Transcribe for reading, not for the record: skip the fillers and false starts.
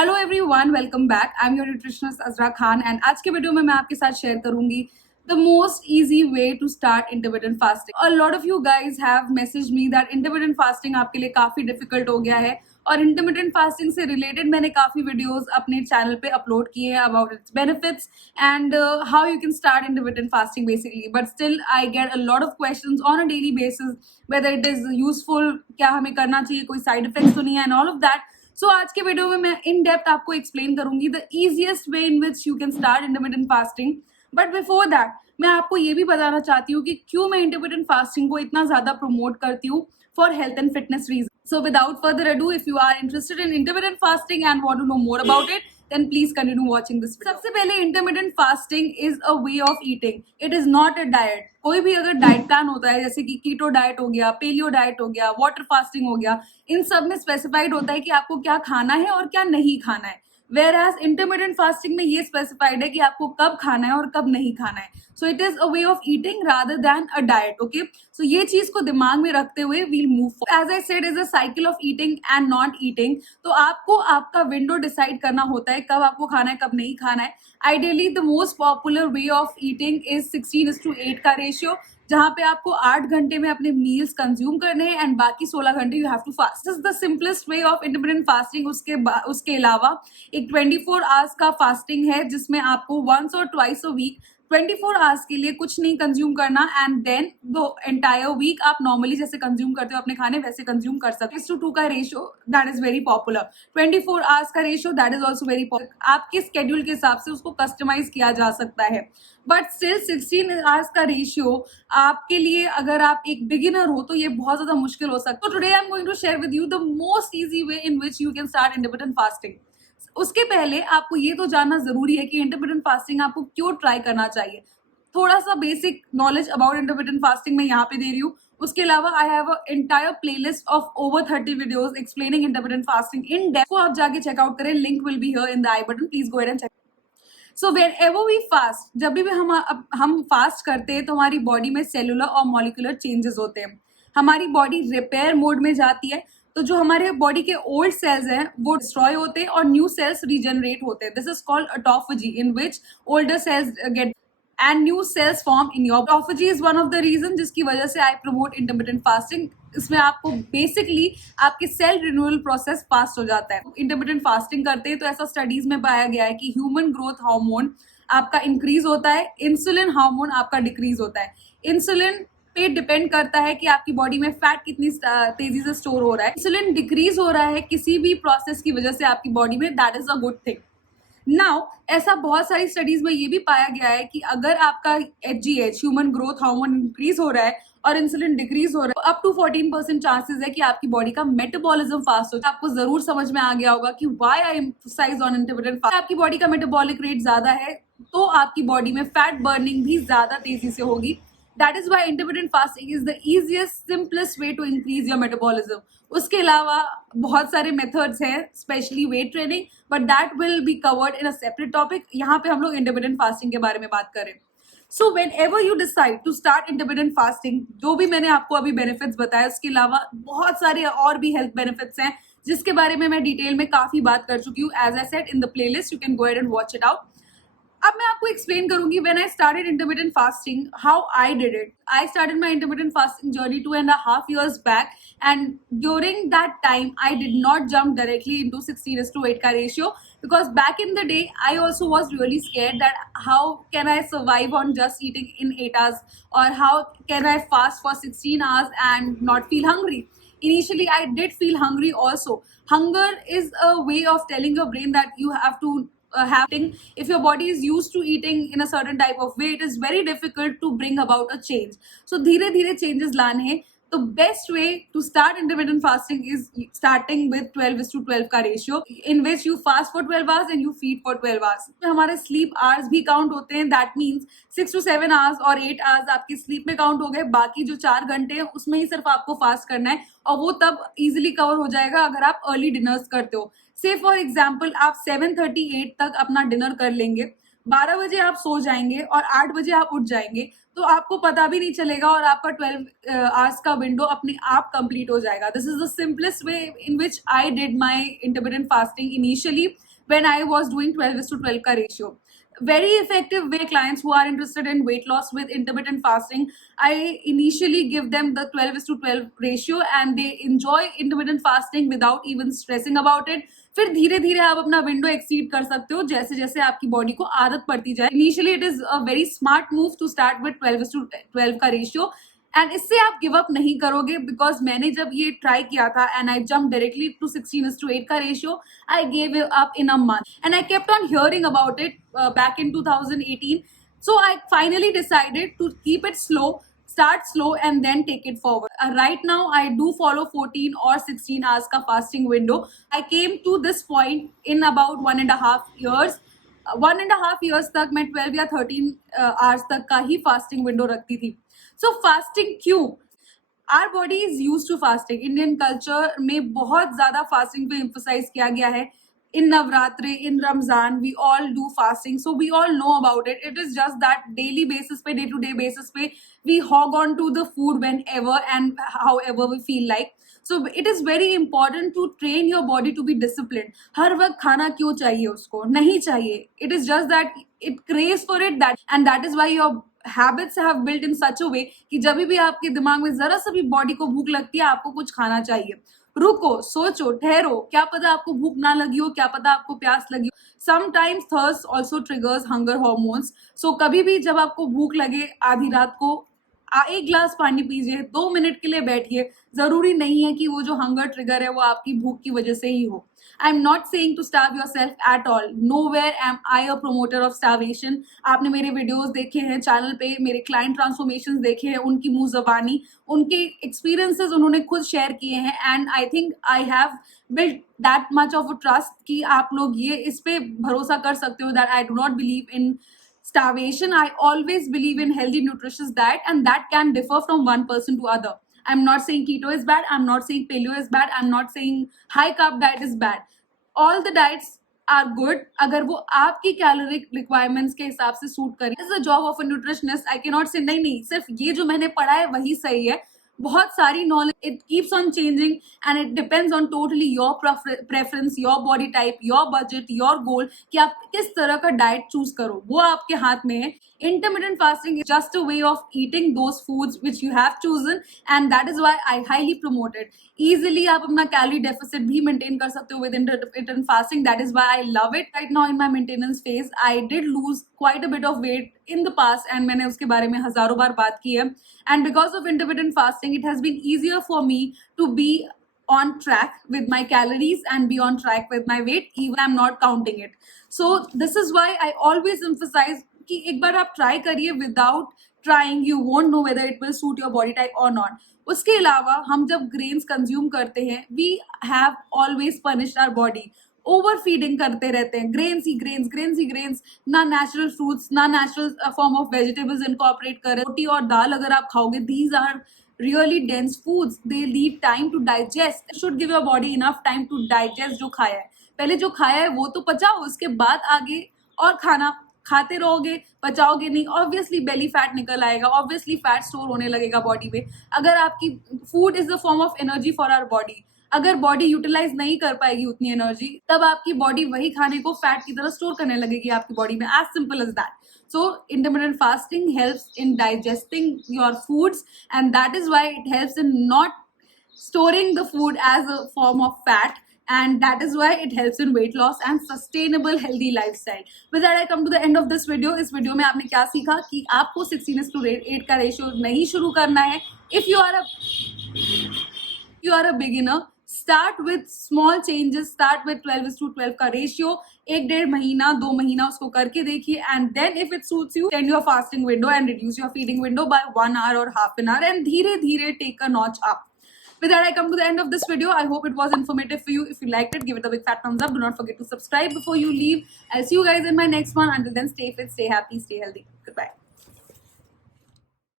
Hello everyone, welcome back. I am your nutritionist Azra Khan and आज के video में मैं आपके साथ शेयर करूंगी the most easy way to start intermittent fasting. A lot of you guys have message me that intermittent fasting आपके लिए काफी डिफिकल्ट हो गया है और इंटरमिटेंट फास्टिंग से रिलेटेड मैंने काफी वीडियोस अपने चैनल पे अपलोड किए हैं about it's benefits and how you can start intermittent fasting basically. But still I get a lot of questions on a daily basis whether it is useful, क्या हमें करना चाहिए, कोई साइड इफेक्ट्स तो नहीं है एंड ऑल ऑफ दैट। सो आज के वीडियो में मैं इन डेप्थ आपको एक्सप्लेन करूंगी the easiest way in which you can start intermittent fasting. But before that मैं आपको ये भी बताना चाहती हूँ कि क्यों मैं इंटरमिटेंट फास्टिंग को इतना ज्यादा प्रमोट करती हूँ for health and fitness reason. So without further ado, if you are interested in intermittent fasting and want to know more about it, then please continue watching this video. सबसे पहले intermittent fasting is a way of eating, it is not a diet. कोई भी अगर diet plan होता है जैसे कि keto diet हो गया, पेलियो डाइट हो गया, वाटर फास्टिंग हो गया, इन सब में स्पेसिफाइड होता है कि आपको क्या खाना है और क्या नहीं खाना है। वेयर एज इंटरमिटेंट फास्टिंग में ये स्पेसिफाइड है कि आपको कब खाना है और कब नहीं खाना है। So it is a way of eating rather than a diet. Okay, so ये चीज को दिमाग में रखते हुए we'll move. As I said, is a cycle of eating and not eating. तो आपको आपका विंडो डिसाइड करना होता है कब आपको खाना है कब नहीं खाना है। Ideally the most popular way of eating is 16:8 का रेशियो, जहां पे आपको 8 घंटे में अपने मील्स कंज्यूम करने हैं एंड बाकी 16 घंटे you have to fast. This is the simplest way of intermittent fasting. उसके अलावा एक 24 आवर्स का फास्टिंग है जिसमें आपको वंस और ट्वाइस अ वीक 24 आवर्स के लिए कुछ नहीं कंज्यूम करना and then the entire week आप नॉर्मली जैसे कंज्यूम करते हो अपने खाने वैसे कंज्यूम कर सकते हो। 6:2 का ratio that is very popular. 24 hours का ratio that is also very popular. आपके स्केड्यूल के हिसाब से उसको कस्टमाइज किया जा सकता है। बट स्टिल 16 आवर्स का रेशियो आपके लिए, अगर आप एक बिगिनर हो तो ये बहुत ज्यादा मुश्किल हो सकता है। तो today I am going to share with you the most easy way in which you can start intermittent fasting. उसके पहले आपको ये तो जानना जरूरी है कि इंटरमिटेंट फास्टिंग आपको क्यों ट्राई करना चाहिए। थोड़ा सा basic knowledge about intermittent fasting मैं यहाँ पे दे रही हूँ। उसके अलावा I have a entire playlist of over 30 videos explaining intermittent fasting in depth. आप जाके चेकआउट करें, link will be here in the I button, please go and check. So wherever we fast, जब भी हम fast करते हैं तो हमारी बॉडी में सेलुलर और मॉलिक्यूलर चेंजेस होते हैं। हमारी बॉडी रिपेयर मोड में जाती है, तो जो हमारे बॉडी के ओल्ड सेल्स हैं वो डिस्ट्रॉय होते हैं और न्यू सेल्स रीजनरेट होते हैं। This is called autophagy, in which older cells get and new cells form in your. Autophagy is one of the reason जिसकी वजह से आई प्रमोट इंटरमिटेंट फास्टिंग। इसमें आपको बेसिकली आपके सेल रिन्यूअल प्रोसेस फास्ट हो जाता है। इंटरमिटेंट फास्टिंग करते हैं तो ऐसा स्टडीज में पाया गया है कि ह्यूमन ग्रोथ हार्मोन आपका इंक्रीज होता है, इंसुलिन हार्मोन आपका डिक्रीज होता है। इंसुलिन पे डिपेंड करता है कि आपकी बॉडी में फैट कितनी तेजी से स्टोर हो रहा है। इंसुलिन डिक्रीज हो रहा है किसी भी प्रोसेस की वजह से आपकी बॉडी में, that is a good thing. Now ऐसा बहुत सारी स्टडीज में ये भी पाया गया है कि अगर आपका HGH human growth hormone increase हो रहा है और इंसुलिन डिक्रीज हो रहा है, अप टू 14% चांसेस है कि आपकी बॉडी का मेटाबॉलिज्म फास्ट हो जाए। आपको जरूर समझ में आ गया होगा कि why I emphasize on intermittent fasting. आपकी बॉडी का मेटाबॉलिक रेट ज्यादा है तो आपकी बॉडी में फैट बर्निंग भी ज्यादा तेजी से होगी। That is why intermittent fasting is the easiest simplest way to increase your metabolism. उसके अलावा बहुत सारे मेथड्स हैं, specially weight training, but that will be covered in a separate topic. यहाँ पे हम लोग इंटरमिटेंट फास्टिंग के बारे में बात करें। So whenever you decide to start intermittent fasting, जो भी मैंने आपको अभी बेनिफिट्स बताया उसके अलावा बहुत सारे और भी हेल्थ बेनिफिट्स हैं जिसके बारे में मैं डिटेल में काफी बात कर चुकी हूँ। As I said in the playlist, you can go ahead and watch it out. अब मैं आपको एक्सप्लेन करूंगी when I started intermittent fasting, how I did it. I started my intermittent fasting journey 2.5 years back, and during that time I did not jump directly into 16:8 का ratio, because back in the day I also was really scared that how can I survive on just eating in 8 hours, or how can I fast for 16 hours and not feel hungry. Initially I did feel hungry also. Hunger is a way of telling your brain that you have to having, if your body is used to eating in a certain type of way, it is very difficult to bring about a change. So धीरे धीरे changes लाने हैं। तो best way to start intermittent fasting is starting with 12:12 का ratio, in which you fast for 12 hours and you feed for 12 hours. हमारे sleep hours भी count होते हैं। दैट मीन्स 6 to 7 आवर्स और 8 आवर्स आपकी स्लीप में काउंट हो गए। बाकी जो 4 घंटे हैं उसमें ही सिर्फ आपको फास्ट करना है और वो तब इजिली कवर हो जाएगा अगर आप अर्ली डिनर्स करते हो। से फॉर एग्जाम्पल आप 7:38 तक अपना डिनर कर लेंगे, 12 बजे आप सो जाएंगे और 8 बजे आप उठ जाएंगे, तो आपको पता भी नहीं चलेगा और आपका 12 आवर्स का विंडो अपने आप कंप्लीट हो जाएगा। This is the simplest way in which I did my intermittent fasting initially. when I was doing 12:12 ka ratio. Very effective way. Clients who are interested in weight loss with intermittent fasting, I initially give them the 12:12 ratio and they enjoy intermittent fasting without even stressing about it. फिर धीरे धीरे आप अपना window exceed कर सकते हो जैसे जैसे आपकी बॉडी को आदत पड़ती जाए. Initially it is a very smart move to start with 12:12 का रेशियो, एंड इससे आप गिव अप नहीं करोगे. बिकॉज मैंने जब ये ट्राई किया था and I jump directly to 16:8 का ratio, I gave up in a month and I kept on hearing about it back in 2018. So I finally decided to keep it slow, start slow and then take it forward. Right now I do follow 14 or 16 hours ka fasting window. I came to this point in about 1.5 years. 1.5 years तक मैं 12 या 13 hours तक का ही fasting window रखती थी. So fasting क्यों? Our body is used to fasting. Indian culture में बहुत ज़्यादा fasting पे emphasize किया गया है. In Navratri, in Ramzan, we all do fasting, so we all know about it. It is just that daily basis पे, day to day basis पे, we hog on to the food whenever and however we feel like. So it is very important to train your body to be disciplined. हर वक्त खाना क्यों चाहिए उसको? नहीं चाहिए. It is just that it craves for it, and that is why your habits have built in such a way कि जब भी आपके दिमाग में जरा सा भी बॉडी को भूख लगती है, आपको कुछ खाना चाहिए. रुको, सोचो, ठहरो, क्या पता आपको भूख ना लगी हो, क्या पता आपको प्यास लगी हो. Sometimes thirst also triggers hunger hormones. So कभी भी जब आपको भूख लगे आधी रात को, एक ग्लास पानी पीजिए, 2 मिनट के लिए बैठिए. जरूरी नहीं है कि वो जो हंगर ट्रिगर है वो आपकी भूख की वजह से ही हो. I am not saying to starve yourself at all. Nowhere am I a promoter of starvation. आपने मेरे वीडियोस देखे हैं चैनल पे, मेरे क्लाइंट ट्रांसफॉर्मेशंस देखे हैं, उनकी मुंह जबानी, उनके एक्सपीरियंसेस उन्होंने खुद शेयर किए हैं. And I think I have built that much of a trust कि आप लोग ये इस पे भरोसा कर सकते हो that I do not believe in starvation. I always believe in healthy nutritious diet, and that can differ from one person to other. I'm not saying keto is bad, I'm not saying paleo is bad, I'm not saying high carb diet is bad. All the diets are good अगर वो आपकी caloric requirements के हिसाब से suit करें. This is the job of a nutritionist. I cannot say नहीं सिर्फ ये जो मैंने पढ़ा है वही सही है. बहुत सारी knowledge, it keeps on changing and it depends on totally your preference, your body type, your budget, your goal कि आप किस तरह का डाइट चूज करो, वो आपके हाथ में है. Intermittent fasting is just a way of eating those foods which you have chosen, and that is why I highly promote it. Easily आप अपना calorie deficit भी maintain कर सकते हो with intermittent fasting. That is why I love it. Right now in my maintenance phase, I did lose quite a bit of weight in the past, and मैंने उसके बारे में हजारों बार बात की है. And because of intermittent fasting, it has been easier for me to be on track with my calories and be on track with my weight, even I'm not counting it. So this is why I always emphasize कि एक बार आप try करिए. Without trying you won't know whether it will suit your body type और not. उसके अलावा हम जब grains consume करते हैं, we have always punished our body. Over feeding करते रहते हैं, ग्रेन्स ही ग्रेन्स, ग्रेन्स ही ग्रेन्स, ना नेचुरल फ्रूट्स, ना natural form of vegetables incorporate कर रहे. रोटी और दाल अगर आप खाओगे, these are really dense foods, they need time to digest. You should give your body enough time to digest जो खाया है. पहले जो खाया है वो तो पचाओ, उसके बाद आगे और खाना खाते रहोगे, पचाओगे नहीं, ऑब्वियसली बेली फैट निकल आएगा, ऑब्वियसली फैट स्टोर होने लगेगा बॉडी में. अगर आपकी food is the form of energy for our body, अगर बॉडी यूटिलाइज नहीं कर पाएगी उतनी एनर्जी, तब आपकी बॉडी वही खाने को फैट की तरह स्टोर करने लगेगी आपकी बॉडी में. As simple as that. So intermittent fasting helps in digesting your foods, and that is why it helps in not storing the food as a form of fat, and that is why it helps in weight loss and sustainable healthy lifestyle. With that I come to the end of this video. इस video में आपने क्या सीखा कि आपको 16:8 का ratio नहीं शुरू करना है. If you are a beginner, start with small changes. Start with 12:12 का रेशियो. 1-1.5 महीना, 2 महीना उसको करके देखिए, and then if it suits you, extend your fasting window and reduce your feeding window by 1 hour or half an hour, and धीरे धीरे take a notch up. With that I come to the end of this video. I hope it was informative for you. If you liked it, give it a big fat thumbs up. Do not forget to subscribe before you leave. I'll see you guys in my next one. Until then, stay fit, stay happy, stay healthy. Goodbye.